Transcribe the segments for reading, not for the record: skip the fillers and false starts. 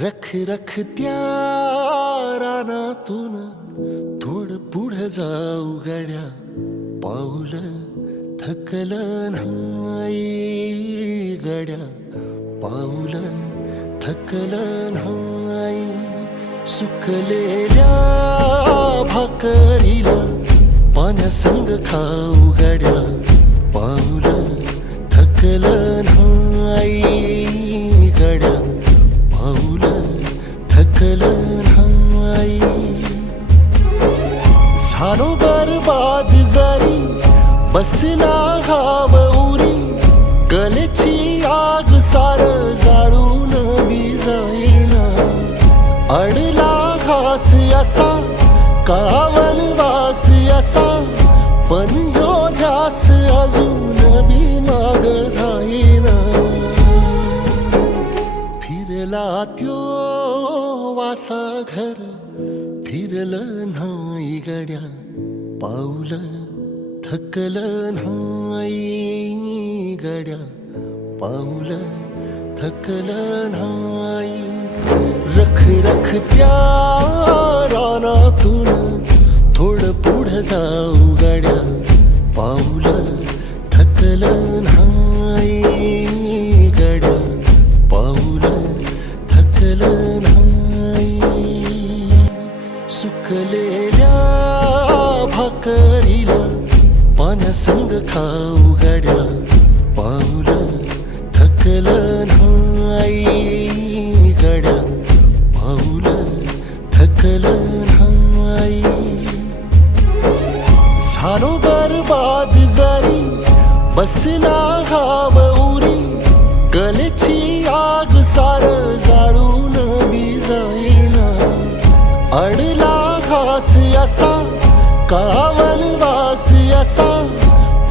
रख रख त्या रानातून थोडं पुढं जाऊ गड्या, पाऊल थकलं नाही गड्या, पाऊल थकलं नाही. सुकलेल्या भाकरीला पाण्यासंग खाऊ गड्या, पाऊल थकलं नाही गड्या, पाऊल थकलं नाही. झालो बरबाद जरी बसला घाव उरी, गलेची आग सार जाळून विजाईना. अडला घास असा काळा वनवास असा, पण ह्यो ध्यास अजून बी माग राहीना. फिरला त्यो वासा घर, फिरलं नाही गड्या, पाऊल थकलं नाही गड्या, पाऊल थकलं नाही. रख रख त्या रानातून थोडं पुढं जाऊ गड्या, पाऊल थकलं नाही गड्या, पाऊल थकलं नाही. सुकलेल्या भाकरीला पाण्यासंग खाऊ गड्या, पाऊल थकलं नाही गड्या, पाऊल थकलं नाही. झालो बरबाद जरी बसला घाव उरी, गलेची आग सार जाळून विजाईना. अडला घास असा काळा वनवास असा,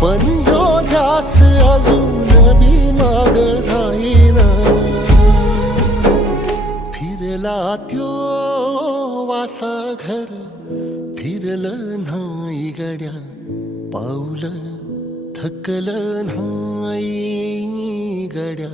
पण ह्यो ध्यास अजून बी माग राहीना. फिरला त्यो वासा घर, फिरलं नाही गड्या, पाऊल थकलं नाही गड्या,